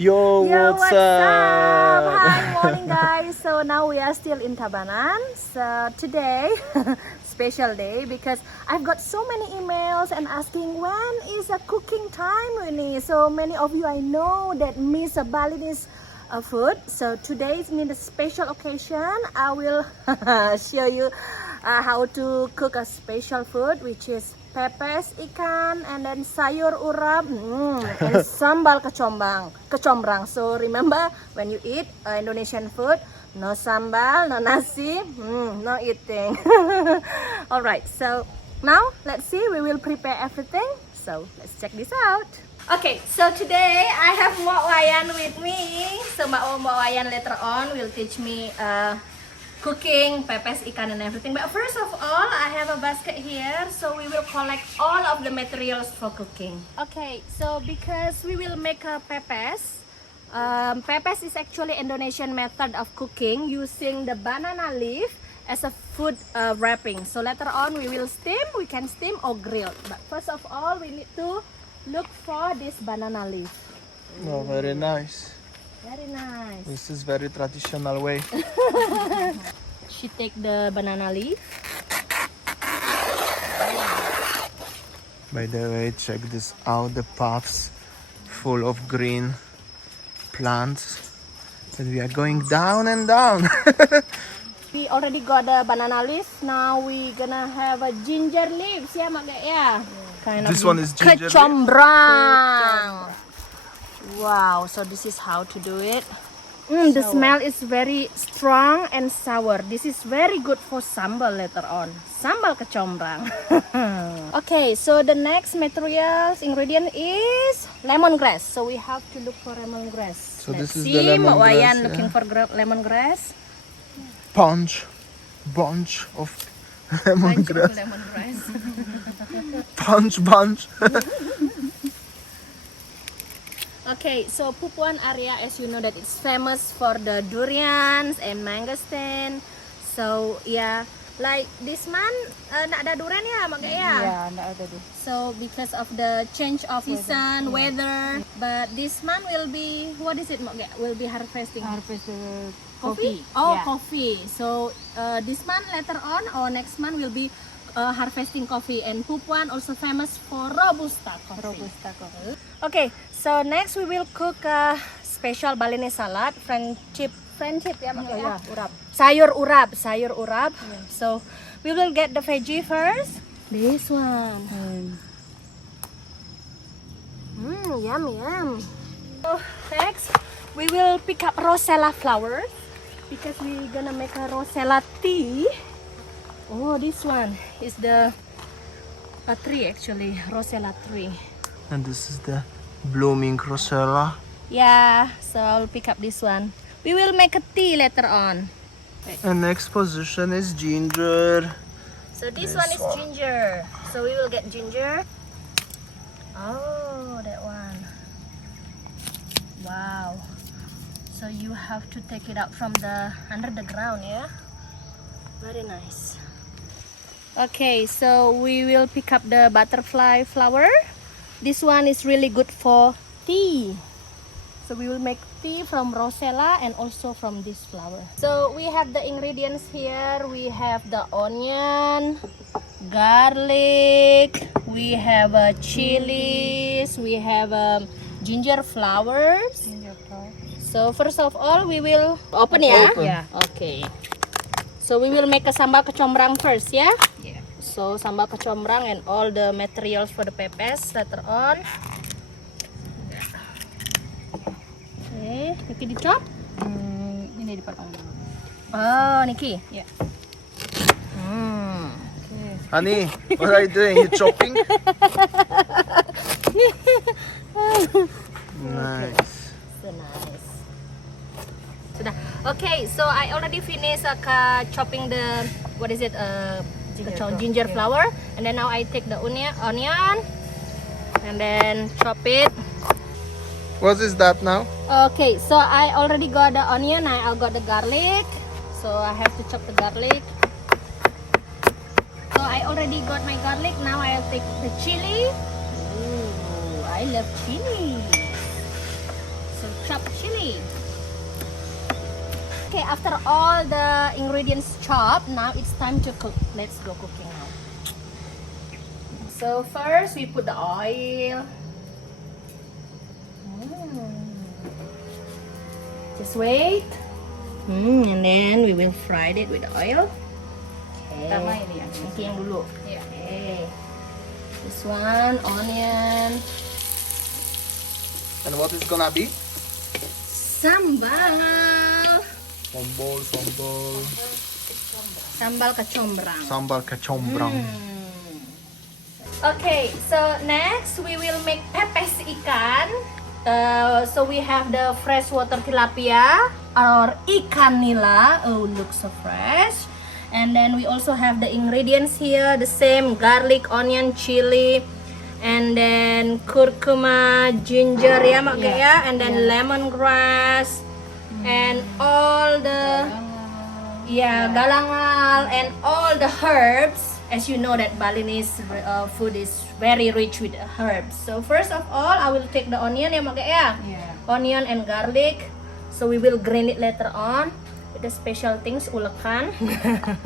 Yo, Yo, what's what's up? up? Hi, morning guys. So now we are still in Tabanan. So today, special day because I've got so many emails and asking when is a cooking time, Winnie. So many of you I know that miss a Balinese food. So today is a special occasion. I will show you how to cook a special food, which is pepes, ikan, and then sayur urab, and sambal kecombrang. So remember, when you eat Indonesian food, no sambal, no nasi, no eating. All right, so now let's see. We will prepare everything. So let's check this out. Okay, so today I have Mbak Wayan with me. So Mbak Wayan later on will teach me cooking pepes, ikan, and everything. But first of all, I have a basket here, so we will collect all of the materials for cooking. Okay, so because we will make a pepes, pepes is actually Indonesian method of cooking using the banana leaf as a food wrapping. So later on we will steam. We can steam or grill. But first of all, we need to look for this banana leaf. Oh, very nice. Very nice. This is very traditional way. She take the banana leaf. By the way, check this out. The paths full of green plants. And we are going down and down. We already got the banana leaf. Now we gonna have a ginger leaves, yeah, Mak Gek, yeah. Kind This one is ginger leaf? Kecombrang. Wow, so this is how to do it. The smell is very strong and sour. This is very good for sambal later on. Sambal kecombrang. Okay, so the next ingredient is lemongrass. So we have to look for lemongrass. So this is see, the Mbak lemongrass, Wayan yeah. looking for lemongrass. Bunch of lemongrass. Lemongrass. Bunch. Okay, so Pupuan area, as you know, that it's famous for the durians and mangosteen. So yeah, like this month, nak ada durian ya, Mak Gek, ya? Yeah, nggak ada deh. So because of the change of season, weather, but this month will be, what is it, Mak Gek? Will be harvesting Harvest coffee. coffee. Oh, Yeah. coffee. So this month later on or next month will be harvesting coffee, and Pupuan also famous for robusta coffee. Robusta coffee. Okay, so next we will cook a special Balinese salad, friendship ya, Mak Gek, ya? Yeah, urab. Sayur urab. So we will get the veggie first. This one. Yum. So next we will pick up rosella flowers because we're gonna make a rosella tea. Oh, this one is a tree actually, rosella tree. And this is the blooming rosella. Yeah, so I'll pick up this one. We will make a tea later on. And next position is ginger. So this This one is one. ginger. So we will get ginger. Oh, that one. Wow. So you have to take it out from under the ground, yeah? Very nice. Okay, so we will pick up the butterfly flower. This one is really good for tea. So we will make tea from rosella and also from this flower. So we have the ingredients here. We have the onion, garlic, we have chilies, we have ginger flowers. Ginger flower. So first of all, we will open ya. Open. Yeah. Okay. So we will make a sambal kecombrang first, ya. Yeah. So sambal kecombrang and all the materials for the pepes later on. Okay, Niki dicop. Ini dipotong dulu. Oh, Niki. Yeah. Okay. Honey, what are you doing? You chopping? Nice. So nice. Sudah. Okay, so I already finished chopping the ginger flower, and then now I take the onion and then chop it. What is that now? Okay, so I already got the onion. I got the garlic, so I have to chop the garlic. So I already got my garlic. Now I'll take the chili. Ooh, I love chili. So chop chili. Okay, after all the ingredients chopped, now it's time to cook. Let's go cooking now. So first we put the oil. Just wait. And then we will fry it with oil. Okay. Pertama ini ya. Ini yang dulu. Iya. Okay. This one, onion. And what is gonna be? Sambal. Sambal, sambal. Sambal kecombrang. Sambal kecombrang. Okay, so next we will make pepes ikan. So we have the freshwater tilapia or ikan nila. Oh, looks so fresh. And then we also have the ingredients here, the same garlic, onion, chili, and then curcuma, ginger ya mak ya, and then lemongrass, and all the galangal and all the herbs. As you know that Balinese food is very rich with herbs. So first of all, I will take the onion ya mak ya, onion and garlic. So we will grind it later on with the special things ulekan.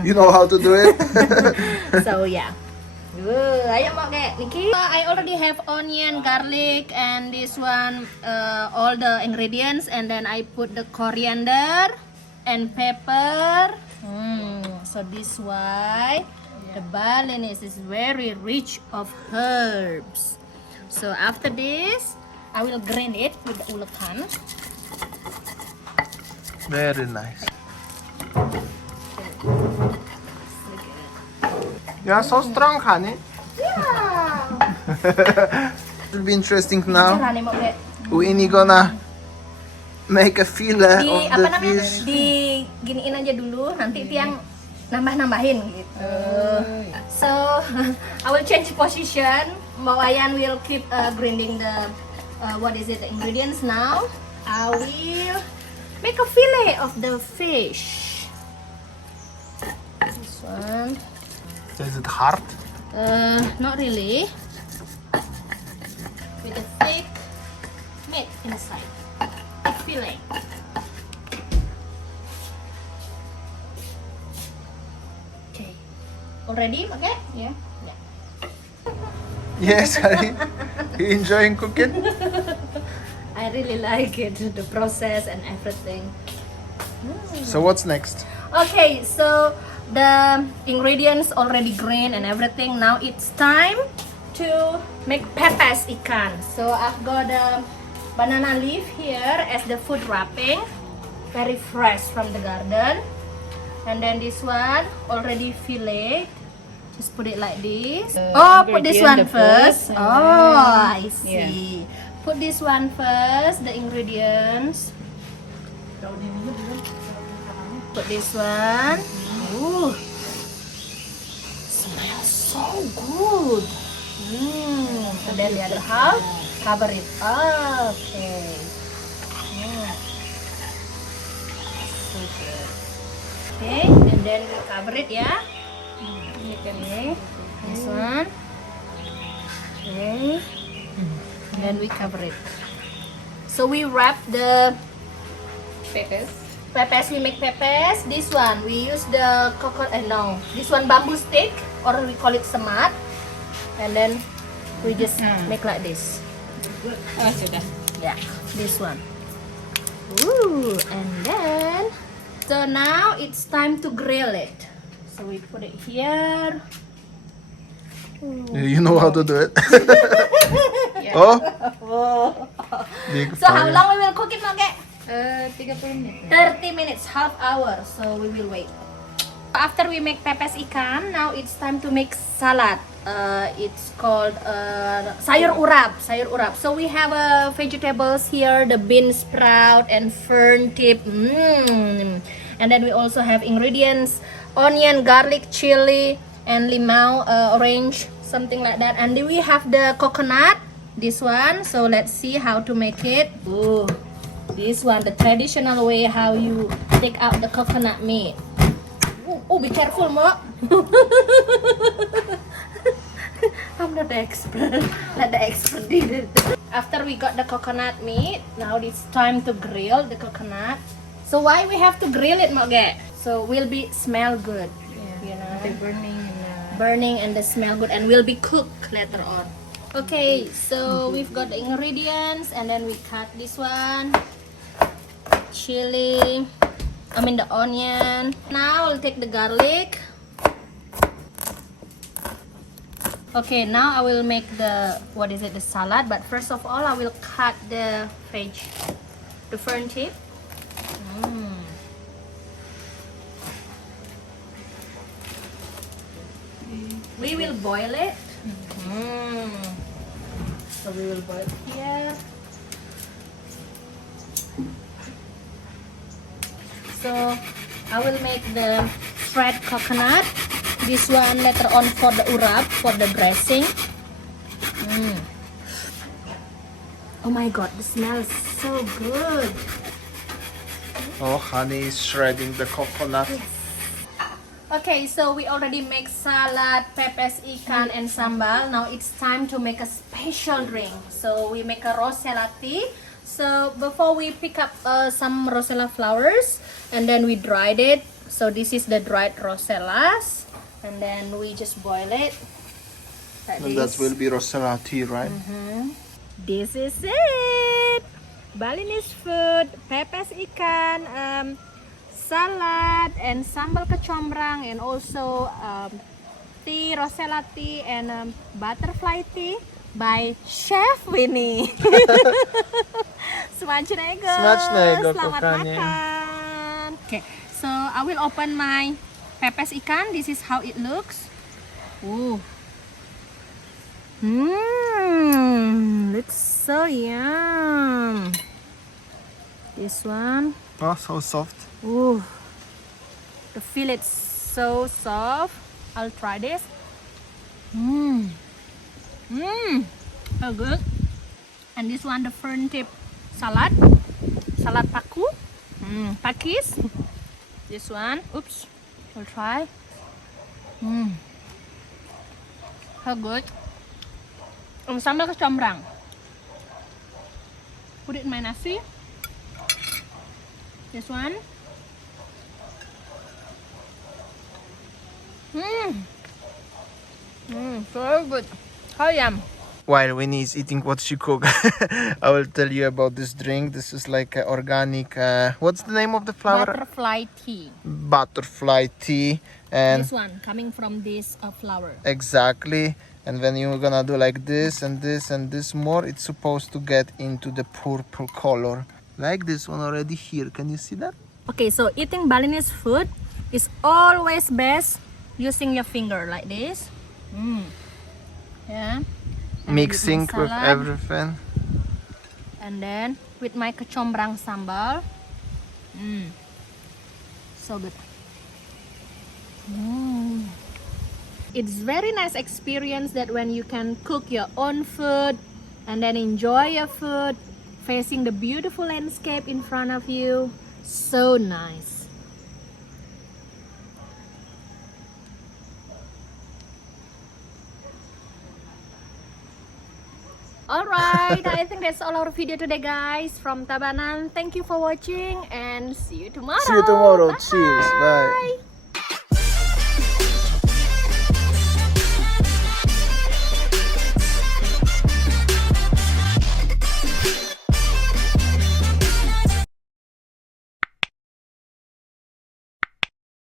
You know how to do it? So yeah. Ayo mak Niki. I already have onion, garlic, and this one all the ingredients, and then I put the coriander and pepper. So this why the Balinese is very rich of herbs. So after this, I will grind it with the ulekan. Very nice. You are so strong, honey. Yeah. It will be interesting now. Carane mo kayak We gonna make a fillet di of apa the namanya fish. di giniin aja dulu, nanti tiang nambah-nambahin gitu. So I will change position. Mawayan will keep grinding the the ingredients now. I will make a fillet of the fish. This one. So is it hard? Not really. With a thick meat inside. Thick fillet. Okay. Already, okay? Yeah. Yeah. Yes, honey. You enjoying cooking? I really like it, the process and everything. So what's next? Okay, so the ingredients already grained and everything. Now it's time to make pepes ikan. So I've got a banana leaf here as the food wrapping, very fresh from the garden. And then this one already filleted. Just put it like this. Put this one ingredient first. first, and I then- see. Put this one first, the ingredients. Put this one. Ooh, smells so good. And then the other half, cover it. Okay. So good. Okay, and then we cover it ya. Okay, this one. Okay, and then we cover it. So we wrap the Pepes. pepes. We make pepes. This one we use the no, this one bamboo stick, or we call it semat. And then we just make like this. Oh, sudah. Yeah, this one. Ooh, and then so now it's time to grill it. So we put it here. You know how to do it? Oh, big So how fire. long we will cook it, Mage? 30 menit. 30 minutes, half hour. So we will wait. After we make pepes ikan, now it's time to make salad. It's called sayur urab. Sayur urab. So we have vegetables here, the bean sprout and fern tip. And then we also have ingredients: onion, garlic, chili, and limau, orange, something like that. And then we have the coconut. This one. So let's see how to make it. Ooh. This one, the traditional way how you take out the coconut meat. Oh, be careful, Mo. I'm not the expert. Let the expert did it. after we got the coconut meat, now it's time to grill the coconut. So why we have to grill it, Moge? So will be smell good, you know, The burning burning and the smell good, and will be cooked later on. Okay, so we've got the ingredients, and then we cut this one, chili, the onion. Now I'll take the garlic. Okay, now I will make the the salad, but first of all I will cut the veg, the fern tip. We will boil it. So we will boil it here. So I will make the shred coconut. This one later on for the urab, for the dressing. Oh my god, the smell is so good. Oh, honey is shredding the coconut. Okay, so we already make salad, pepes, ikan, and sambal. Now it's time to make a special drink. So we make a rosella tea. So before we pick up some rosella flowers, and then we dried it. So this is the dried rosellas, and then we just boil it. Like And that will be rosella tea, right? This is it. Balinese food, pepes ikan, salad, and sambal kecombrang, and also tea, rosella tea, and butterfly tea by Chef Winnie. Smacznego. Smacznego, Selamat kochanie. makan. Okay, so I will open my pepes ikan. This is how it looks. Ooh. Looks so yum. This one. Oh, so soft. Ooh, the fillet's so soft. I'll try this. So good. And this one, the fern tip salad, salad paku, pakis. This one, oops, I'll try. So good. Sambal kecombrang. Put it in my nasi. This one. So good. How yum. While Winnie is eating what she cooked, I will tell you about this drink. This is like organic. What's the name of the flower? Butterfly tea. Butterfly tea. And This one coming from this flower. exactly. And when you're gonna do like this and this and this more, it's supposed to get into the purple color. Like this one already here. Can you see that? Okay, so eating Balinese food is always best using your finger like this. Yeah. And Mixing with my with salad, everything. and then with my kecombrang sambal. So good. It's very nice experience that when you can cook your own food and then enjoy your food, facing the beautiful landscape in front of you. So nice. Alright, I think that's all our video today, guys, from Tabanan. Thank you for watching and see you tomorrow. See you tomorrow. Bye. Cheers. Bye.